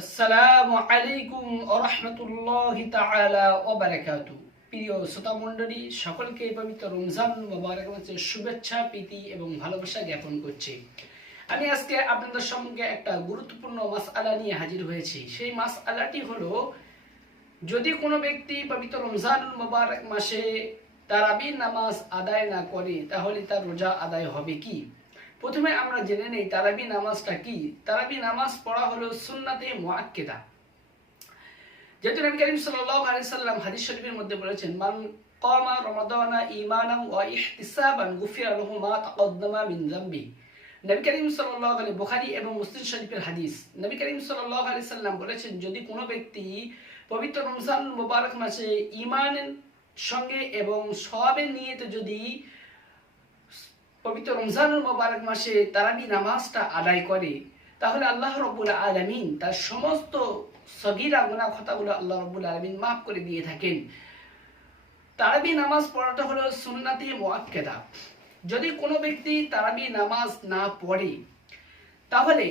আসসালামু আলাইকুম ওয়া রাহমাতুল্লাহি তাআলা ওয়া বারাকাতুহু। প্রিয় শ্রোতা মণ্ডলী, সকলকে পবিত্র রমজান মুবারক মাসের শুভেচ্ছা, প্রীতি এবং ভালোবাসা জ্ঞাপন করছি। আমি আজকে আপনাদের সঙ্গে একটা গুরুত্বপূর্ণ মাসআলা নিয়ে হাজির হয়েছি। সেই মাসআলাটি হলো, যদি কোনো ব্যক্তি পবিত্র রমজান মুবারক মাসে তারাবির নামাজ আদায় না করে তাহলে তার রোজা আদায় হবে কি? প্রথমে আমরা জেনে নেই তারাবি নামাজটা কি। তারাবি নামাজ পড়া হলো সুন্নাতে মুআক্কেদা। যেহেতু নবী করিম সাল্লাল্লাহু আলাইহি সাল্লাম হাদিস শরীফের মধ্যে বলেছেন, মান কামা রমাদানা ঈমানান ওয়া ইহতিসাবান গুফিরা লাহু মা তাকদ্দামা মিন যামবি। নবী করিম সাল্লাল্লাহু আলাইহি, বুখারী এবং মুসলিম শরীফের হাদিস। নবী করিম সাল্লাল্লাহু আলাইহি সাল্লাম বলেছেন, যদি কোনো ব্যক্তি পবিত্র রমজান মুবারক মাসে ঈমানের সঙ্গে এবং সওয়াবের নিয়তে যদি পবিত্র রমজানুল মুবারক মাসে তারাবি নামাজটা আদায় করে, তাহলে আল্লাহ রাব্বুল আলামিন তার সমস্ত সগীরা গুনাহ খাতাগুলো আল্লাহ রাব্বুল আলামিন মাফ করে দিয়ে থাকেন। তারাবি নামাজ পড়াটা হলো সুন্নাতে মুআক্কেদা। যদি কোনো ব্যক্তি তারাবি নামাজ না পড়ে তাহলে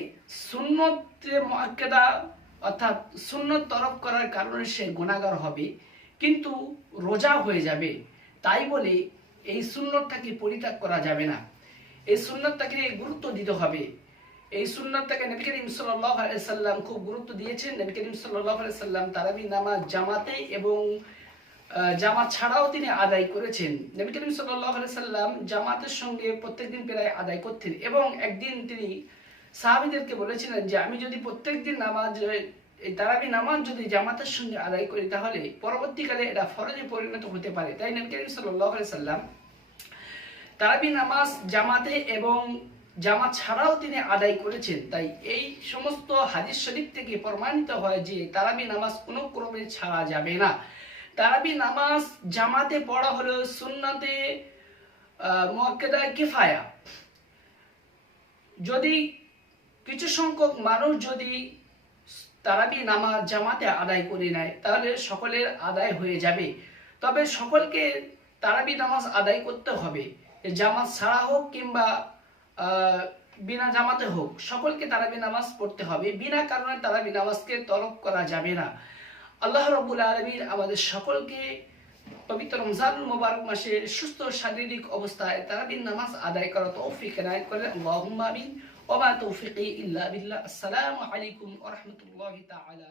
সুন্নতে মুআক্কেদা অর্থাৎ সুন্নত তরক করার কারণে সে গুনাহগার হবে, কিন্তু রোজা হয়ে যাবে। তাই বলে এই সুন্নতটাকে পরিত্যাগ করা যাবে না, এই সুন্নতটাকে গুরুত্ব দিতে হবে। এই সুন্নতটাকে নবী করিম সাল্লাল্লাহু আলাইহি সাল্লাম খুব গুরুত্ব দিয়েছেন। নবী করিম সাল্লাল্লাহু আলাইহি সাল্লাম তারাবি নামাজ জামাতে এবং জামাত ছাড়াও তিনি আদায় করেছেন। নবী করিম সাল্লাল্লাহু আলাইহি সাল্লাম জামাতের সঙ্গে প্রত্যেকদিন প্রায় আদায় করতেন, এবং একদিন তিনি সাহাবীদেরকে বলেছিলেন যে আমি যদি প্রত্যেকদিন নামাজ এই তারাবি নামাজ যদি জামাতের সঙ্গে আদায় করি তাহলে পরবর্তীকালে এটা ফরজে পরিণত হতে পারে। তাই নবী করিম সাল্লাল্লাহু আলাইহি সাল্লাম তারাবি নামাজ জামাতে এবং জামাত ছাড়াও তিনি আদায় করেছেন। তাই এই সমস্ত হাদিস শরীফ থেকে প্রমাণিত হয় যে তারাবি নামাজ কোনো ক্রমে ছাড়া যাবে না। তারাবি নামাজ জামাতে পড়া হলো সুন্নাতে মুআক্কেদা কিফায়া। যদি কিছু সংখ্যক মানুষ যদি তারাবি নামাজ জামাতে আদায় করে নেয় তাহলে সকলের আদায় হয়ে যাবে। তবে সকলকে তারাবি নামাজ আদায় করতে হবে, জামাত ছাড়া হোক কিংবা বিনা জামাতে হোক, সকলকে তারাবি নামাজ পড়তে হবে। বিনা কারণে তারাবি নামাজকে তরক করা যাবে না। আল্লাহ রাব্বুল আলামিন আমাদের সকলকে পবিত্র রমজানুল মুবারক মাসে সুস্থ শারীরিক অবস্থায় তারাবির নামাজ আদায় করার তৌফিক এনায়েত করেন। আল্লাহুম্মা আমিন। ওয়া মা তৌফিকি ইল্লা বিল্লাহ। আসসালামু আলাইকুম ওয়া রাহমাতুল্লাহি তাআলা।